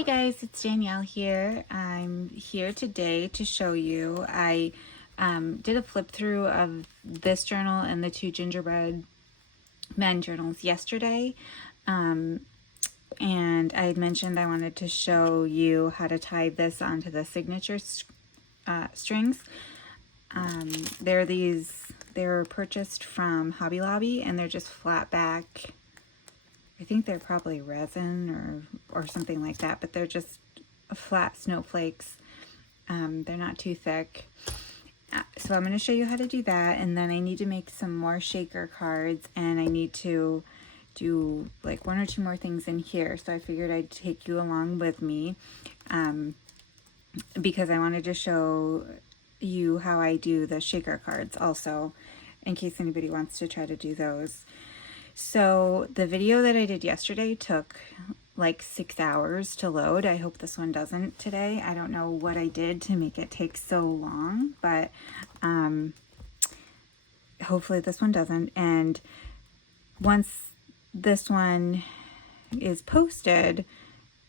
Hi guys, it's Danielle here. I'm here today to show you. I did a flip through of this journal and the two gingerbread men journals yesterday. And I had mentioned I wanted to show you how to tie this onto the signature strings. They're purchased from Hobby Lobby and they're just flat back. I think they're probably resin or something like that, but they're just flat snowflakes. They're not too thick. So I'm going to show you how to do that, and then I need to make some more shaker cards, and I need to do like one or two more things in here. So I figured I'd take you along with me because I wanted to show you how I do the shaker cards also, in case anybody wants to try to do those. So the video that I did yesterday took like 6 hours to load. I hope this one doesn't today. I don't know what I did to make it take so long, but hopefully this one doesn't. And once this one is posted,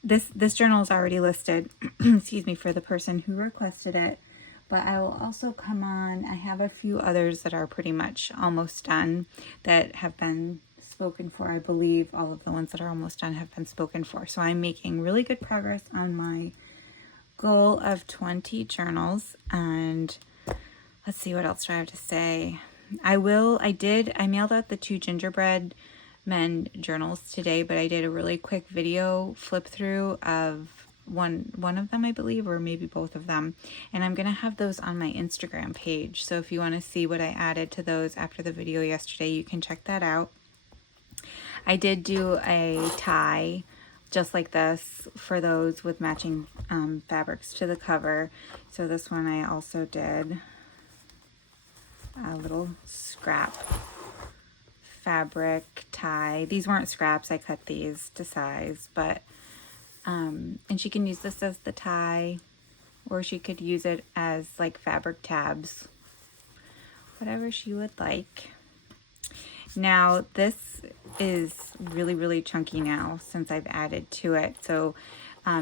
this journal is already listed, excuse me, for the person who requested it. But I will also come on. I have a few others that are pretty much almost done that have been spoken for. I believe all of the ones that are almost done have been spoken for. So I'm making really good progress on my goal of 20 journals. And let's see, what else do I have to say? I mailed out the two gingerbread men journals today, but I did a really quick video flip through of one of them, I believe, or maybe both of them, and I'm gonna have those on my Instagram page. So if you want to see what I added to those after the video yesterday, you can check that out. I did do a tie just like this for those with matching fabrics to the cover. So this one I also did a little scrap fabric tie. These weren't scraps, I cut these to size, but and she can use this as the tie, or she could use it as like fabric tabs, whatever she would like. Now this is really chunky now since I've added to it, so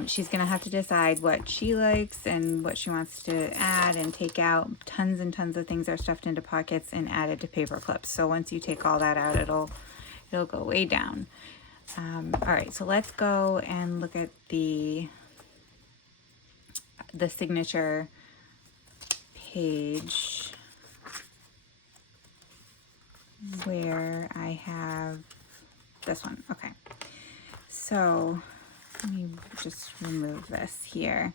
she's gonna have to decide what she likes and what she wants to add and take out. Tons and tons of things are stuffed into pockets and added to paper clips, so once you take all that out, it'll go way down. All right, so let's go and look at the signature page where I have this one. Okay, so let me just remove this here.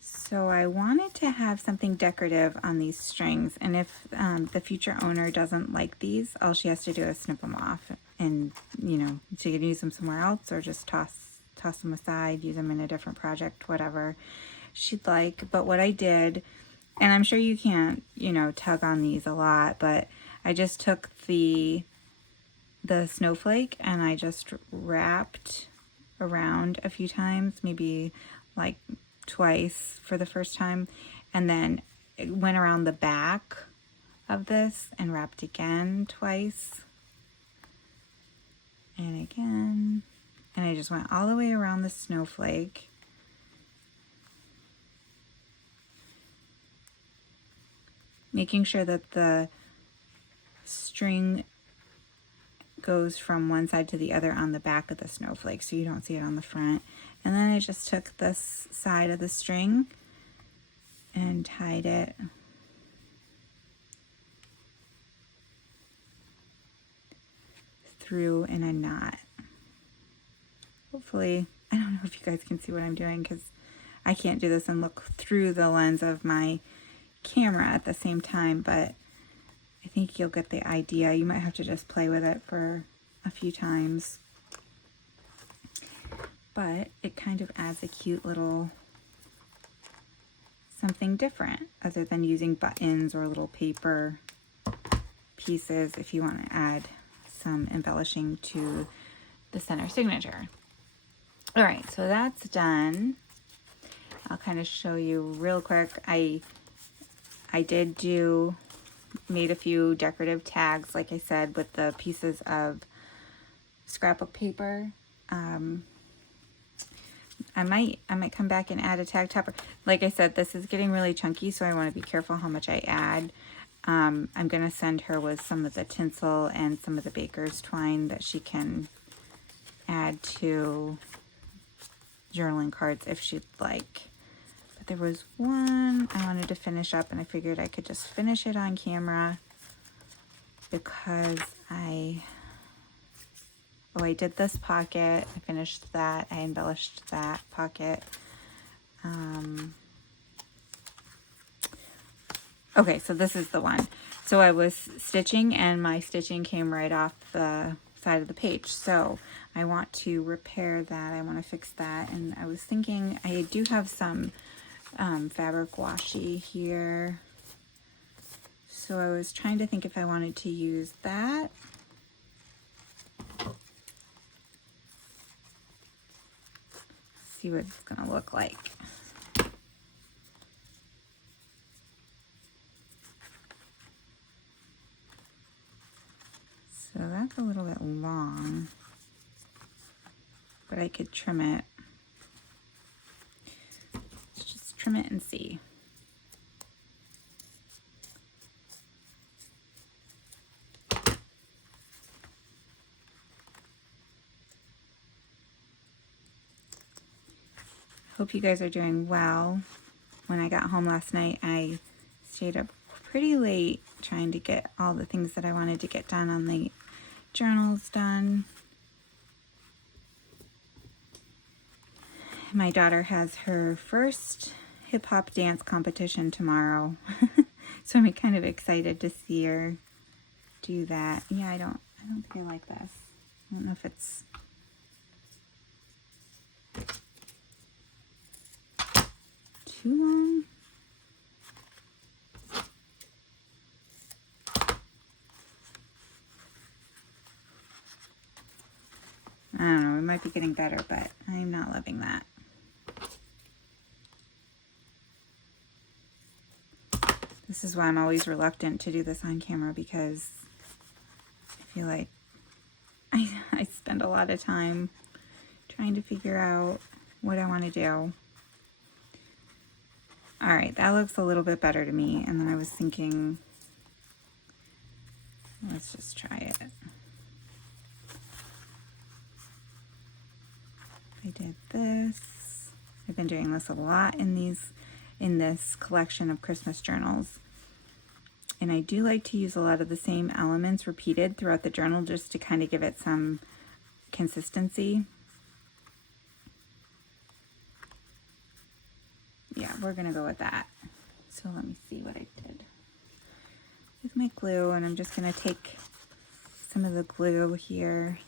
So I wanted to have something decorative on these strings, and if the future owner doesn't like these, all she has to do is snip them off, and you know, she can use them somewhere else or just toss them aside, use them in a different project, whatever she'd like. But what I did, and I'm sure you can't, you know, tug on these a lot, but I just took the snowflake and I just wrapped around a few times, maybe like twice for the first time, and then it went around the back of this and wrapped again twice and again, and I just went all the way around the snowflake. Making sure that the string goes from one side to the other on the back of the snowflake so you don't see it on the front. And then I just took this side of the string and tied it through in a knot. Hopefully, I don't know if you guys can see what I'm doing because I can't do this and look through the lens of my camera at the same time, but I think you'll get the idea. You might have to just play with it for a few times, but it kind of adds a cute little something different other than using buttons or little paper pieces if you want to add some embellishing to the center signature. All right, so that's done. I'll kind of show you real quick. I made a few decorative tags, like I said, with the pieces of scrapbook paper. I might come back and add a tag topper. Like I said, this is getting really chunky, so I want to be careful how much I add. I'm going to send her with some of the tinsel and some of the baker's twine that she can add to journaling cards if she'd like. But there was one I wanted to finish up, and I figured I could just finish it on camera because I did this pocket. I finished that. I embellished that pocket. Okay, so this is the one. So I was stitching and my stitching came right off the side of the page. So I want to repair that. I want to fix that. And I was thinking I do have some fabric washi here. So I was trying to think if I wanted to use that. See what it's going to look like. So that's a little bit long, but I could trim it. Let's just trim it and see. Hope you guys are doing well. When I got home last night, I stayed up pretty late trying to get all the things that I wanted to get done on the journals done. My daughter has her first hip hop dance competition tomorrow. So I'm kind of excited to see her do that. Yeah, I don't think I like this. I don't know if it's too long. I don't know, it might be getting better, but I'm not loving that. This is why I'm always reluctant to do this on camera, because I feel like I spend a lot of time trying to figure out what I want to do. All right, that looks a little bit better to me. And then I was thinking, let's just try it. I did this. I've been doing this a lot in this collection of Christmas journals. And I do like to use a lot of the same elements repeated throughout the journal just to kind of give it some consistency. Yeah, we're gonna go with that. So let me see what I did with my glue, and I'm just gonna take some of the glue here.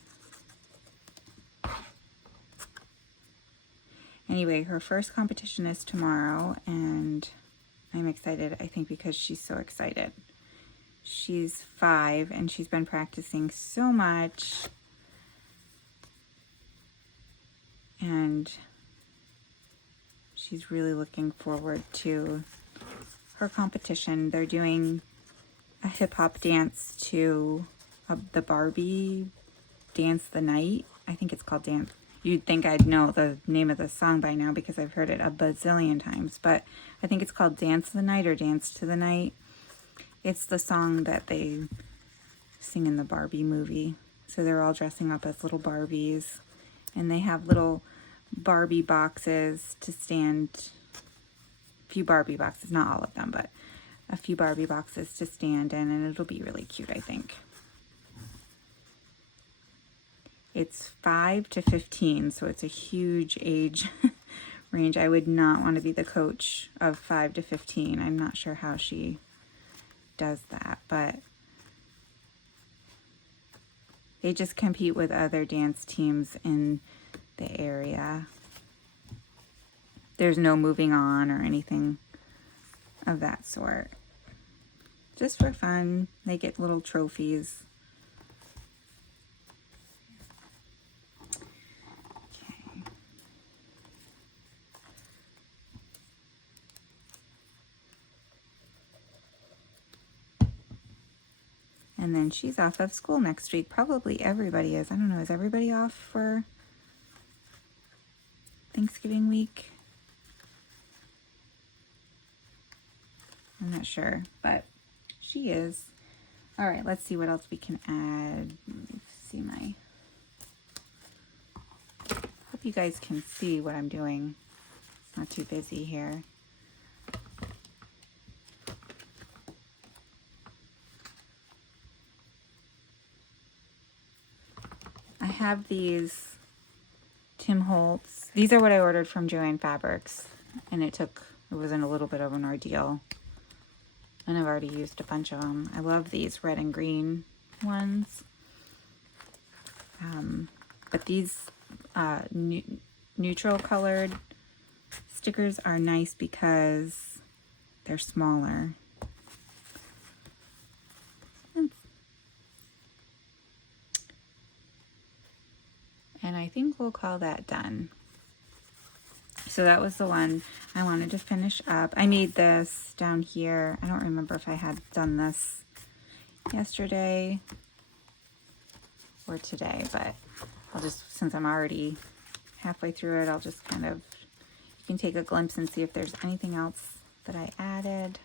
Anyway, her first competition is tomorrow, and I'm excited, I think, because she's so excited. She's 5, and she's been practicing so much. And she's really looking forward to her competition. They're doing a hip-hop dance to the Barbie Dance the Night. I think it's called Dance. You'd think I'd know the name of the song by now because I've heard it a bazillion times, but I think it's called Dance the Night or Dance to the Night. It's the song that they sing in the Barbie movie. So they're all dressing up as little Barbies, and they have little Barbie boxes to stand, a few Barbie boxes, not all of them, but a few Barbie boxes to stand in, and it'll be really cute, I think. It's 5 to 15, so it's a huge age range. I would not want to be the coach of 5 to 15. I'm not sure how she does that, but they just compete with other dance teams in the area. There's no moving on or anything of that sort. Just for fun. They get little trophies. Okay. And then she's off of school next week. Probably everybody is. I don't know. Is everybody off for Thanksgiving week. I'm not sure, but she is. All right, let's see what else we can add. Let me see my... Hope you guys can see what I'm doing. It's not too busy here. I have these Tim Holtz. These are what I ordered from Joann Fabrics, and it wasn't a little bit of an ordeal. And I've already used a bunch of them. I love these red and green ones. But these neutral colored stickers are nice because they're smaller. And I think we'll call that done. So that was the one I wanted to finish up. I made this down here. I don't remember if I had done this yesterday or today, but I'll just, since I'm already halfway through it, I'll just kind of, you can take a glimpse and see if there's anything else that I added.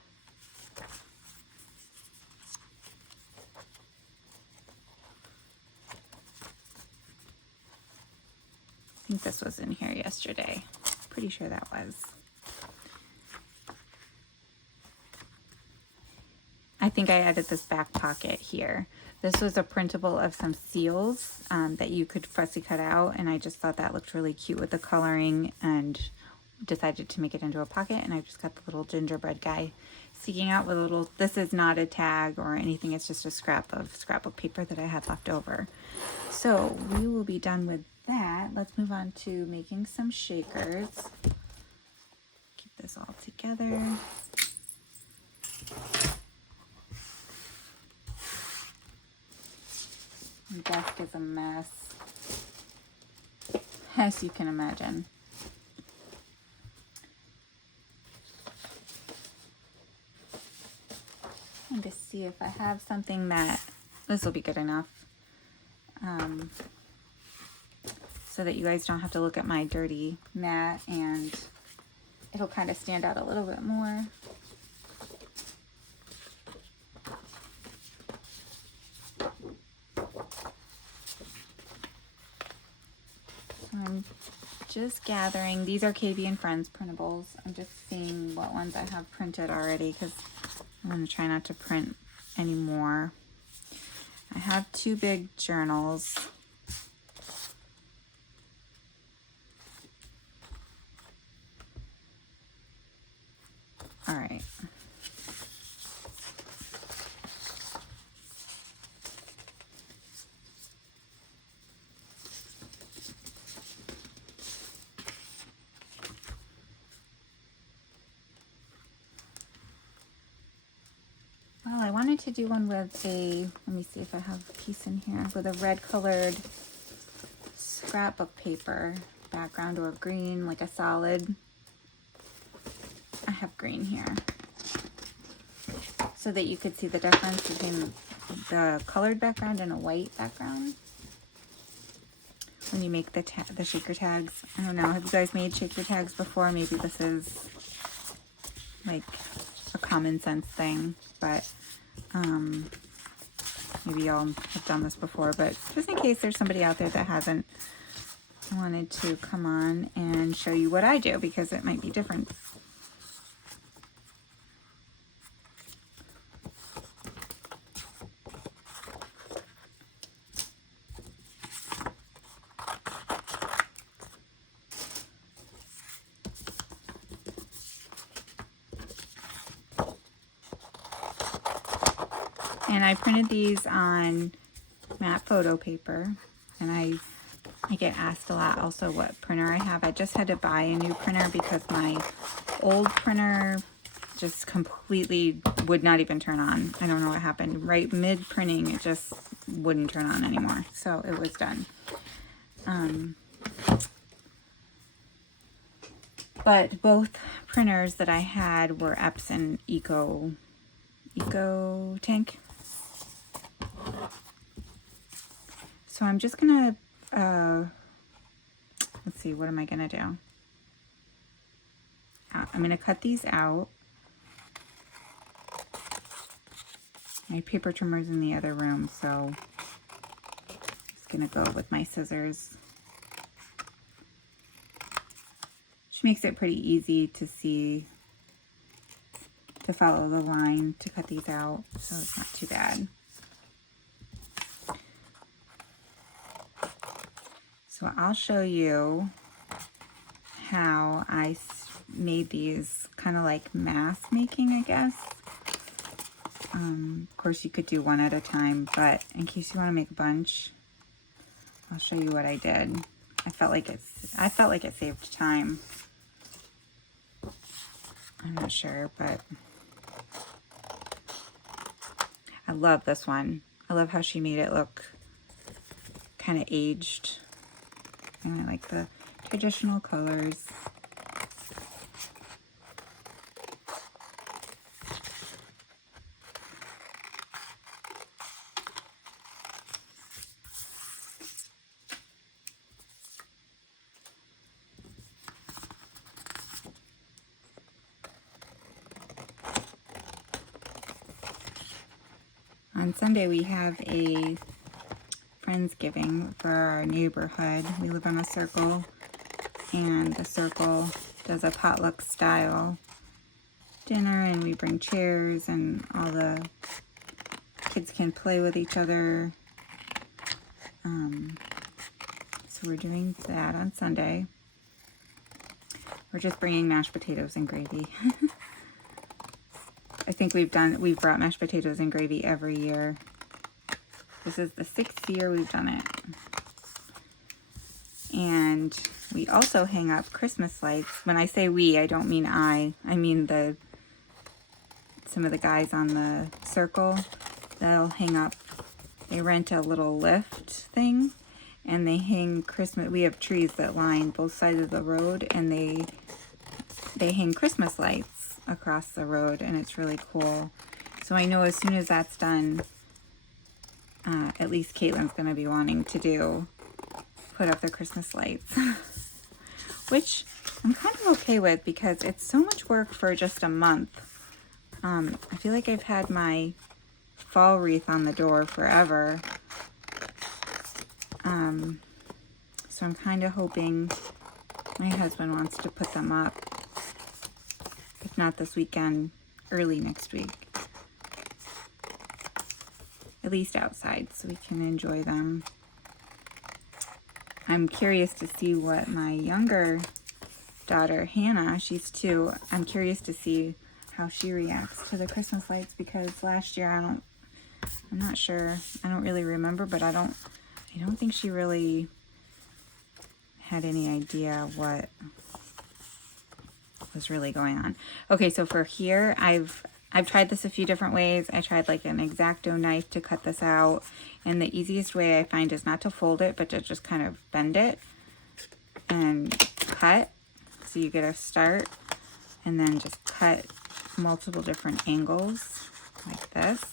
I think this was in here yesterday. Pretty sure that was. I think I added this back pocket here. This was a printable of some seals that you could fussy cut out, and I just thought that looked really cute with the coloring and decided to make it into a pocket. And I just got the little gingerbread guy sticking out with a little, this is not a tag or anything, it's just a scrapbook paper that I had left over. So we will be done with that. Let's move on to making some shakers. Keep this all together. My desk is a mess, as you can imagine. And to see if I have something that, this will be good enough. So that you guys don't have to look at my dirty mat, and it'll kind of stand out a little bit more. So I'm just gathering. These are KBandFriends printables. I'm just seeing what ones I have printed already because I'm going to try not to print anymore. I have 2 big journals. All right. Well, I wanted to do one with a, let me see if I have a piece in here, with a red colored scrapbook paper background, or green, like a solid. I have green here so that you could see the difference between the colored background and a white background when you make the shaker tags. I don't know, have you guys made shaker tags before? Maybe this is like a common sense thing, but maybe y'all have done this before, but just in case there's somebody out there that hasn't, I wanted to come on and show you what I do because it might be different. And I printed these on matte photo paper, and I get asked a lot also what printer I have. I just had to buy a new printer because my old printer just completely would not even turn on. I don't know what happened. Right mid printing, it just wouldn't turn on anymore. So it was done. But both printers that I had were Epson Eco Tank. So I'm just gonna, let's see, what am I gonna do? out. I'm going to cut these out. My paper trimmer's in the other room, so I'm just going to go with my scissors. Which makes it pretty easy to see, to follow the line to cut these out, so it's not too bad. So I'll show you how I made these kind of like mask making, I guess. Of course, you could do one at a time, but in case you want to make a bunch, I'll show you what I did. I felt like it saved time. I'm not sure, but I love this one. I love how she made it look kind of aged. And I like the traditional colors. On Sunday we have a Friendsgiving for our neighborhood. We live on a circle, and the circle does a potluck style dinner, and we bring chairs and all the kids can play with each other. So we're doing that on Sunday. We're just bringing mashed potatoes and gravy. I think we've brought mashed potatoes and gravy every year. This is the 6th year we've done it. And we also hang up Christmas lights. When I say we, I don't mean I mean some of the guys on the circle. They'll hang up, they rent a little lift thing, and they hang Christmas, we have trees that line both sides of the road, and they hang Christmas lights across the road, and it's really cool. So I know as soon as that's done, at least Caitlin's going to be wanting to put up the Christmas lights, which I'm kind of okay with because it's so much work for just a month. I feel like I've had my fall wreath on the door forever. So I'm kind of hoping my husband wants to put them up. If not this weekend, early next week. At least outside, so we can enjoy them. I'm curious to see what my younger daughter, Hannah, she's 2, I'm curious to see how she reacts to the Christmas lights, because last year I'm not sure, I don't really remember, but I don't think she really had any idea what was really going on. Okay, so for here, I've tried this a few different ways. I tried like an X-Acto knife to cut this out, and the easiest way I find is not to fold it, but to just kind of bend it and cut, so you get a start, and then just cut multiple different angles like this.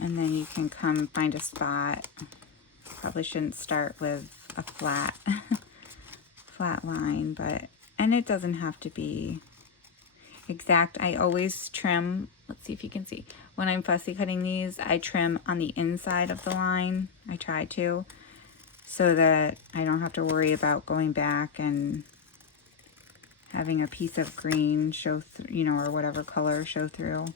And then you can come find a spot. Probably shouldn't start with a flat line, and it doesn't have to be exact. I always trim, let's see if you can see, when I'm fussy cutting these, I trim on the inside of the line. I try to, so that I don't have to worry about going back and having a piece of green show through, you know, or whatever color show through.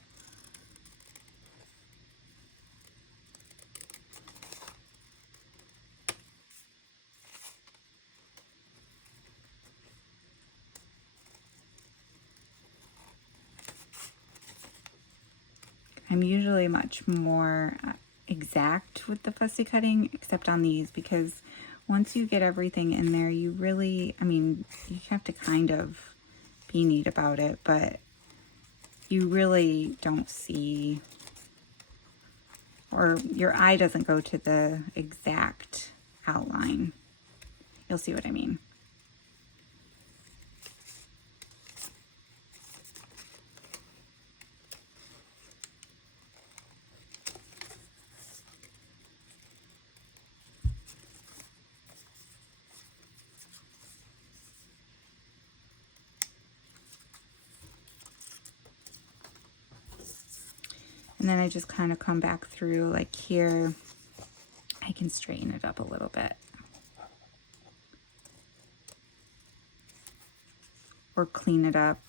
I'm usually much more exact with the fussy cutting, except on these, because once you get everything in there, you really, I mean, you have to kind of be neat about it, but you really don't see, or your eye doesn't go to the exact outline. You'll see what I mean. And then I just kind of come back through like here. I can straighten it up a little bit. Or clean it up,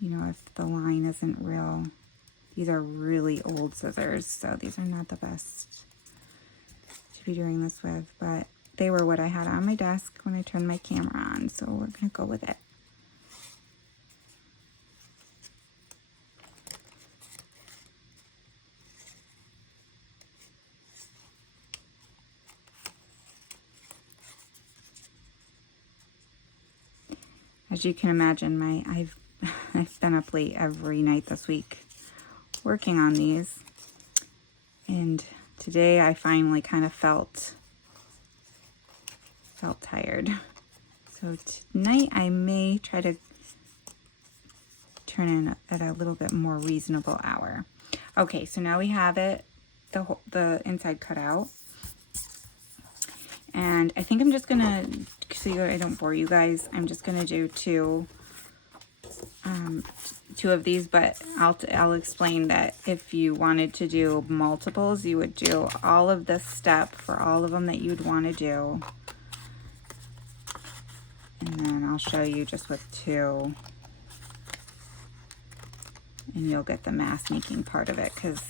you know, if the line isn't real. These are really old scissors, so these are not the best to be doing this with, but they were what I had on my desk when I turned my camera on, so we're gonna go with it. As you can imagine, I've been up late every night this week working on these, and today I finally kind of felt tired. So tonight I may try to turn in at a little bit more reasonable hour. Okay, so now we have it, the inside cut out. And I think I'm just gonna, so I don't bore you guys, I'm just gonna do two of these, but I'll explain that if you wanted to do multiples, you would do all of this step for all of them that you'd want to do. And then I'll show you just with two. And you'll get the mask making part of it, because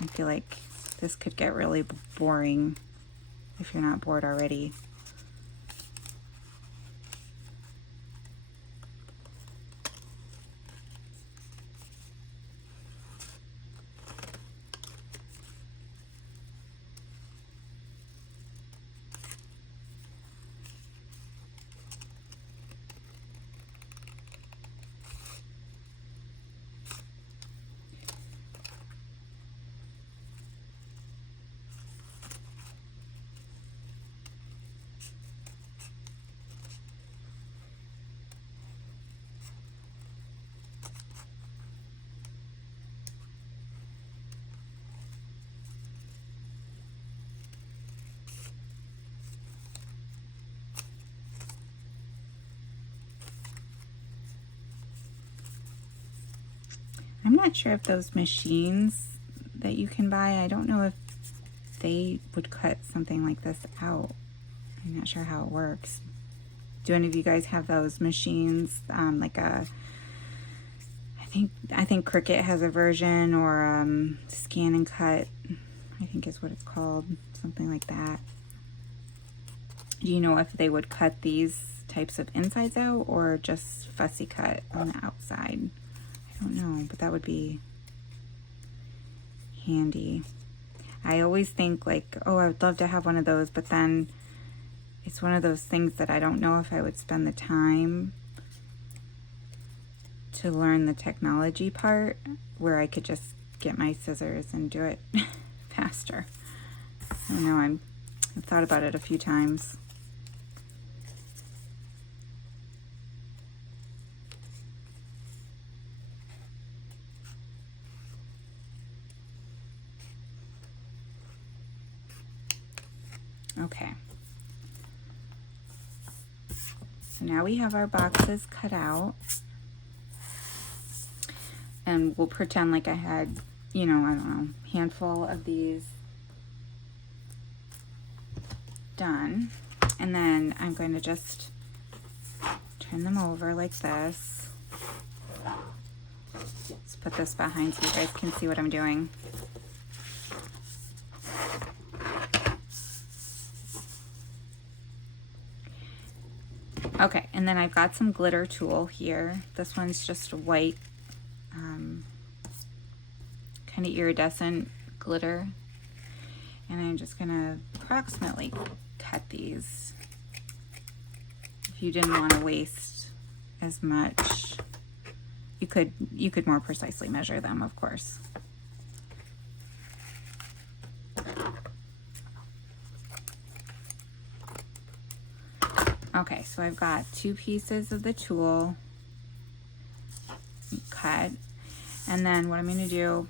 I feel like this could get really boring if you're not bored already. I'm not sure if those machines that you can buy, I don't know if they would cut something like this out. I'm not sure how it works. Do any of you guys have those machines? Like a, I think Cricut has a version, or Scan and Cut, I think is what it's called, something like that. Do you know if they would cut these types of insides out, or just fussy cut on the outside? I don't know, but that would be handy. I always think like, oh, I would love to have one of those, but then it's one of those things that I don't know if I would spend the time to learn the technology part, where I could just get my scissors and do it faster. I don't know, I've thought about it a few times. Okay, so now we have our boxes cut out, and we'll pretend like I had, you know, I don't know, handful of these done, and then I'm going to just turn them over like this. Let's put this behind so you guys can see what I'm doing. Okay, and then I've got some glitter tulle here. This one's just white, kind of iridescent glitter. And I'm just gonna approximately cut these. If you didn't want to waste as much, you could more precisely measure them, of course. Okay, so I've got 2 pieces of the tulle cut, and then what I'm going to do,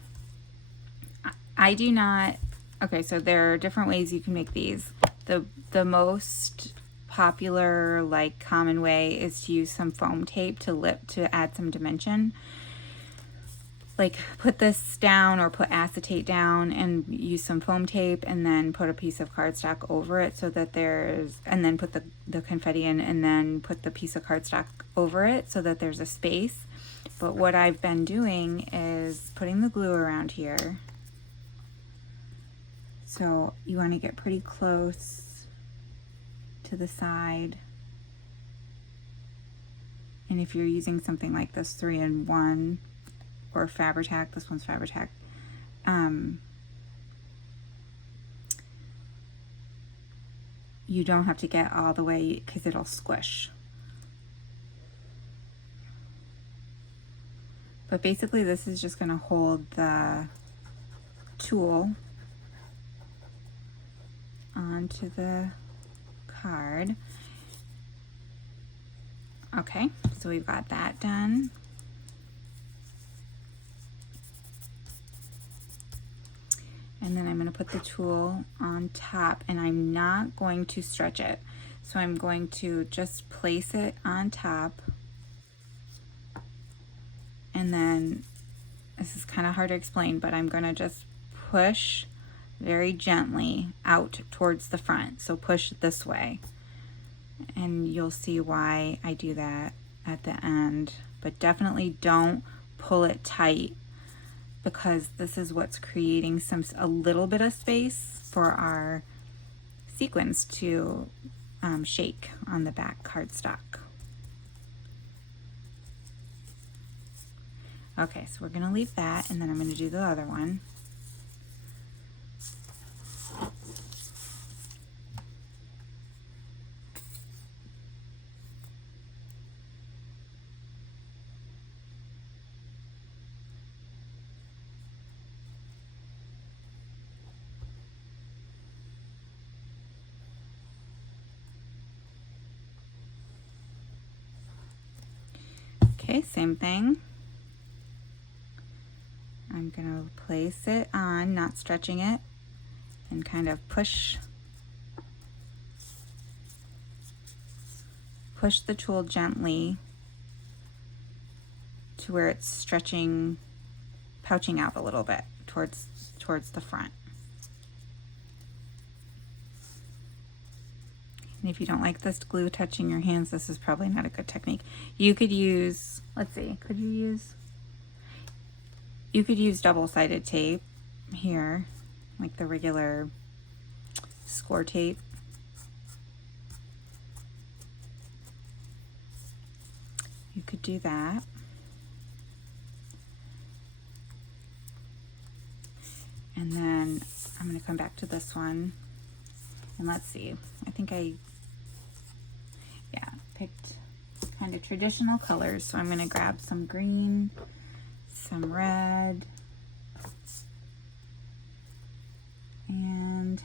I do not, okay, so there are different ways you can make these. The most popular, like, common way is to use some foam tape to add some dimension. like put this down or put acetate down and use some foam tape and then put a piece of cardstock over it so that and then put the confetti in and then put the piece of cardstock over it so that there's a space. But what I've been doing is putting the glue around here. So you want to get pretty close to the side. And if you're using something like this 3-in-1 or Fabri-Tac, this one's Fabri-Tac, you don't have to get all the way because it'll squish. But basically this is just going to hold the tool onto the card. Okay, so we've got that done. And then I'm going to put the tool on top, and I'm not going to stretch it. So I'm going to just place it on top. And then, this is kind of hard to explain, but I'm going to just push very gently out towards the front. So push this way. And you'll see why I do that at the end. But definitely don't pull it tight, because this is what's creating a little bit of space for our sequins to shake on the back cardstock. Okay, so we're going to leave that, and then I'm going to do the other one. Okay, same thing. I'm going to place it on, not stretching it, and kind of push the tool gently to where it's stretching, pouching out a little bit towards the front. And if you don't like this glue touching your hands, this is probably not a good technique. You could use, let's see, you could use double-sided tape here, like the regular score tape. You could do that. And then I'm going to come back to this one. And let's see, I think picked kind of traditional colors. So I'm going to grab some green, some red, and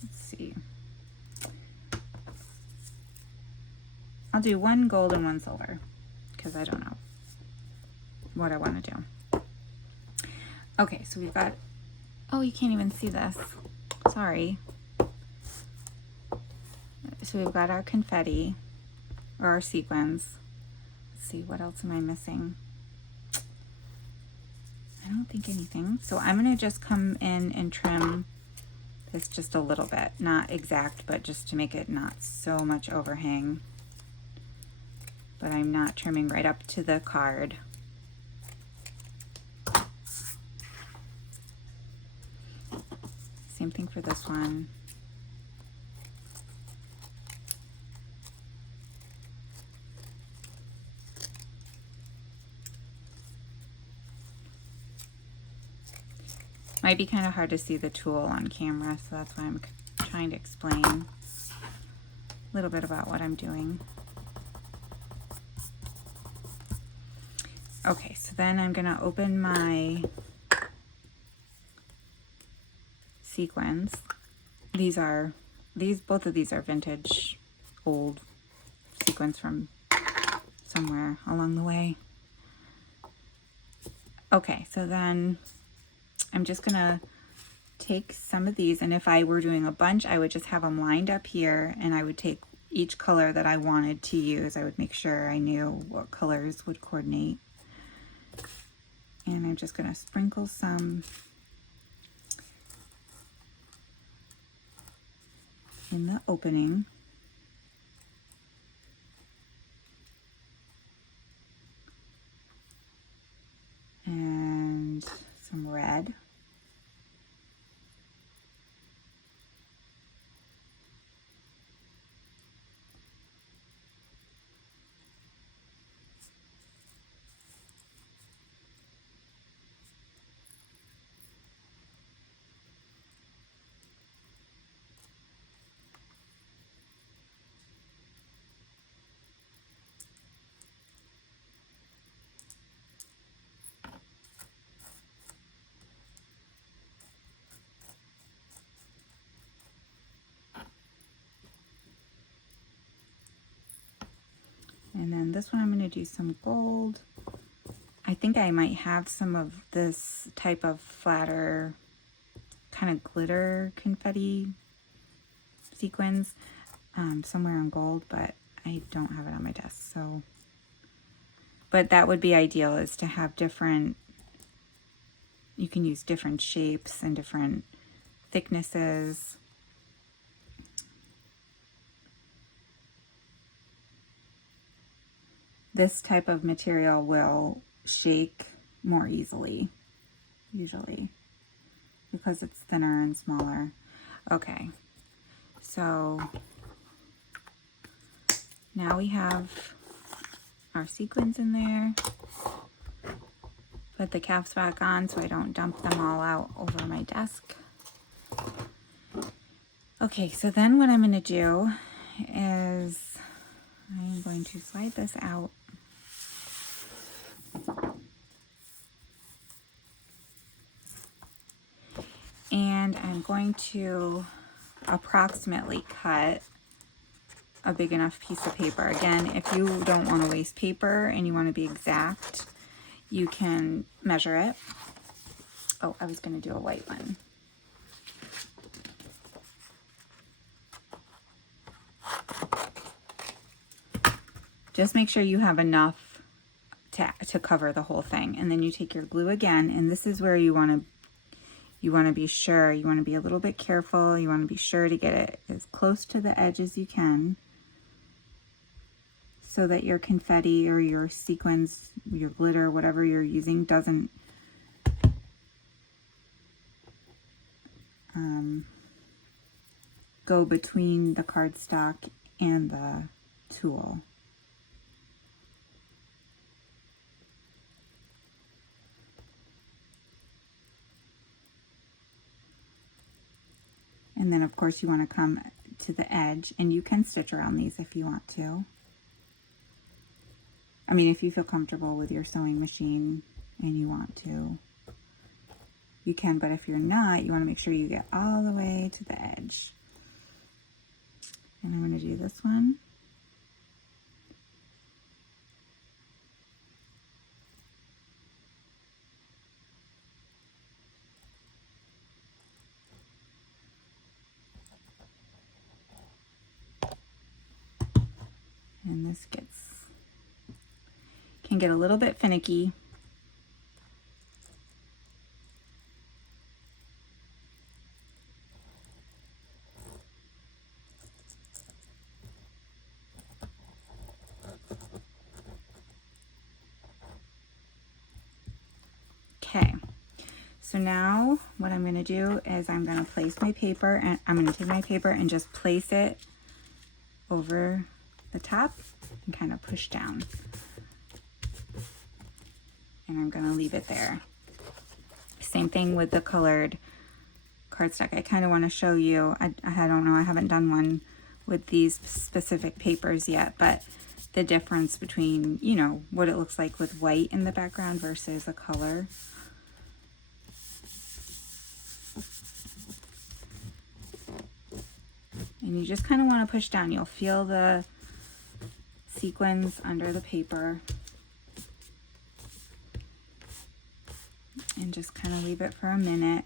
let's see. I'll do one gold and one silver because I don't know what I want to do. Okay, so we've got, oh, you can't even see this. Sorry. So we've got our confetti, or our sequins. Let's see, what else am I missing? I don't think anything. So I'm going to just come in and trim this just a little bit. Not exact, but just to make it not so much overhang. But I'm not trimming right up to the card. Same thing for this one. Might be kind of hard to see the tool on camera, so that's why I'm trying to explain a little bit about what I'm doing. Okay, so then I'm going to open my sequins. Both of these are vintage, old sequins from somewhere along the way. Okay, so then I'm just gonna take some of these, and if I were doing a bunch, I would just have them lined up here, and I would take each color that I wanted to use. I would make sure I knew what colors would coordinate. And I'm just going to sprinkle some in the opening. And some red. And then this one I'm going to do some gold. I think I might have some of this type of flatter kind of glitter confetti sequins somewhere in gold, but I don't have it on my desk. So, but that would be ideal, is to have different, you can use different shapes and different thicknesses. This type of material will shake more easily, usually, because it's thinner and smaller. Okay, so now we have our sequins in there. Put the caps back on so I don't dump them all out over my desk. Okay, so then what I'm going to do is I'm going to slide this out. And I'm going to approximately cut a big enough piece of paper. Again, if you don't want to waste paper and you want to be exact, you can measure it. Oh, I was going to do a white one. Just make sure you have enough to cover the whole thing. And then you take your glue again, and this is where you want to be sure, you want to be a little bit careful, you want to be sure to get it as close to the edge as you can so that your confetti or your sequins, your glitter, whatever you're using, doesn't go between the cardstock and the tool. And then of course you want to come to the edge, and you can stitch around these if you want to. I mean, if you feel comfortable with your sewing machine and you want to, you can, but if you're not, you want to make sure you get all the way to the edge. And I'm going to do this one. And this can get a little bit finicky. Okay, so now what I'm going to do is I'm going to place my paper, and I'm going to take my paper and just place it over the top and kind of push down. And I'm going to leave it there. Same thing with the colored cardstock. I kind of want to show you, I don't know, I haven't done one with these specific papers yet, but the difference between, you know, what it looks like with white in the background versus a color. And you just kind of want to push down. You'll feel the sequins under the paper. And just kind of leave it for a minute.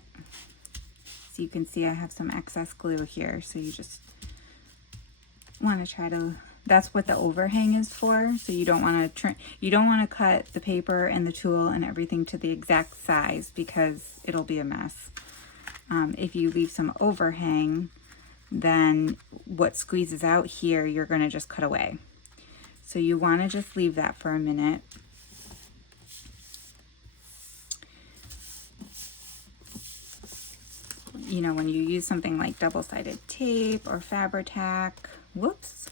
So you can see I have some excess glue here. So you just want to try to, that's what the overhang is for. So you don't want to cut the paper and the tool and everything to the exact size, because it'll be a mess. If you leave some overhang, then what squeezes out here, you're going to just cut away. So you want to just leave that for a minute. You know, when you use something like double-sided tape or Fabri-Tac, whoops,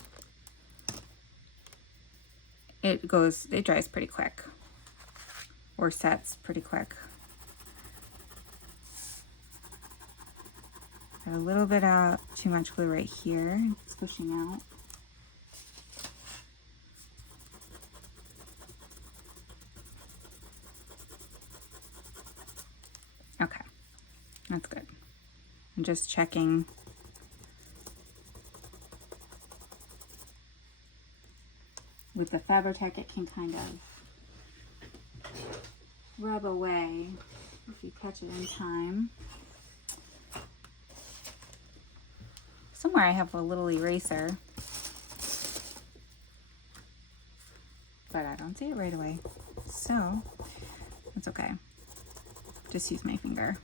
it dries pretty quick, or sets pretty quick. Got a little bit out, too much glue right here, it's pushing out. Okay, that's good. I'm just checking. With the Fabri-Tac, it can kind of rub away if you catch it in time. Somewhere I have a little eraser, but I don't see it right away. So, it's okay. Just use my finger.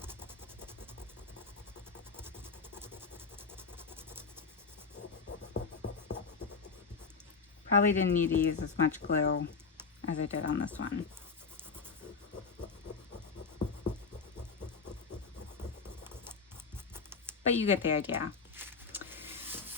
Probably didn't need to use as much glue as I did on this one. But you get the idea.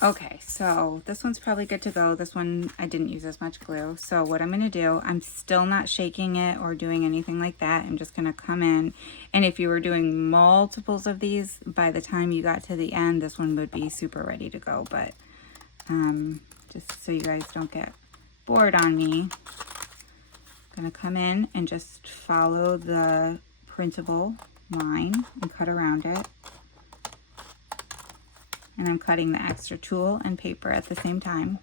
Okay, so this one's probably good to go. This one, I didn't use as much glue. So what I'm gonna do, I'm still not shaking it or doing anything like that. I'm just gonna come in, and if you were doing multiples of these, by the time you got to the end, this one would be super ready to go. But just so you guys don't get bored on me, I'm gonna come in and just follow the printable line and cut around it. And I'm cutting the extra tool and paper at the same time.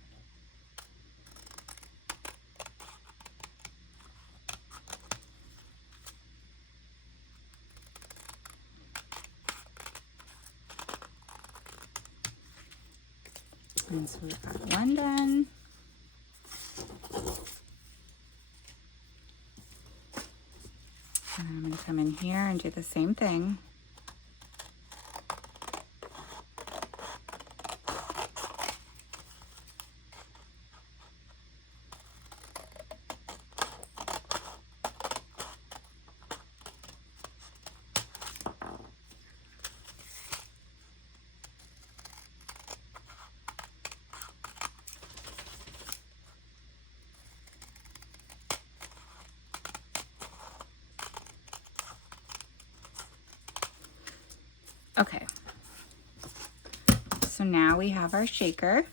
And so we've got one done. And I'm going to come in here and do the same thing. Okay, so now we have our shaker,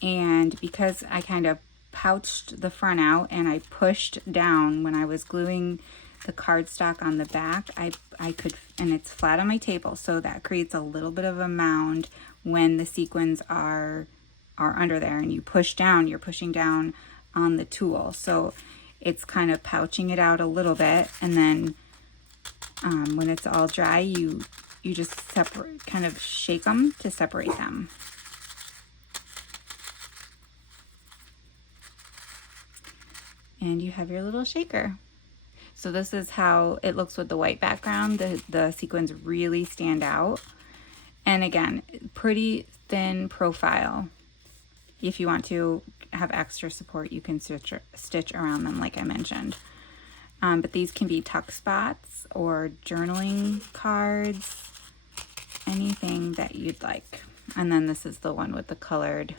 and because I kind of pouched the front out and I pushed down when I was gluing the cardstock on the back, I could, and it's flat on my table, so that creates a little bit of a mound when the sequins are under there, and you push down, you're pushing down on the tool, so it's kind of pouching it out a little bit, and then when it's all dry, you just separate, kind of shake them to separate them. And you have your little shaker. So this is how it looks with the white background. The sequins really stand out. And again, pretty thin profile. If you want to have extra support, you can stitch around them like I mentioned. But these can be tuck spots or journaling cards, anything that you'd like. And then this is the one with the colored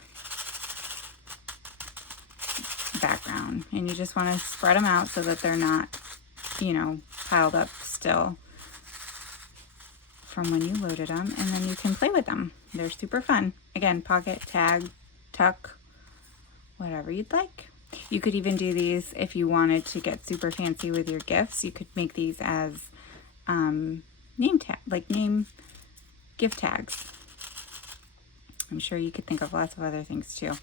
background. And you just want to spread them out so that they're not, you know, piled up still from when you loaded them. And then you can play with them. They're super fun. Again, pocket, tag, tuck, whatever you'd like. You could even do these if you wanted to get super fancy with your gifts. You could make these as name tag, like name gift tags. I'm sure you could think of lots of other things too.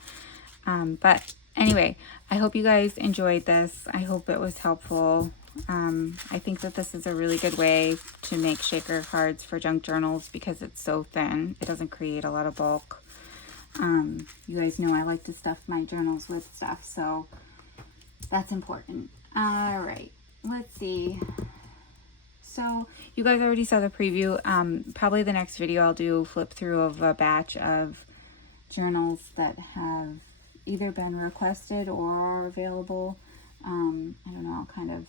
But anyway, I hope you guys enjoyed this. I hope it was helpful. I think that this is a really good way to make shaker cards for junk journals because it's so thin. It doesn't create a lot of bulk. You guys know I like to stuff my journals with stuff, so that's important. All right, let's see. So you guys already saw the preview. Probably the next video I'll do flip through of a batch of journals that have either been requested or are available. I don't know, I'll kind of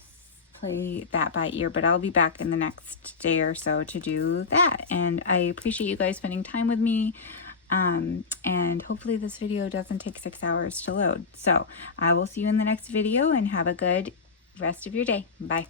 play that by ear, but I'll be back in the next day or so to do that. And I appreciate you guys spending time with me. And hopefully this video doesn't take 6 hours to load. So I will see you in the next video, and have a good rest of your day. Bye.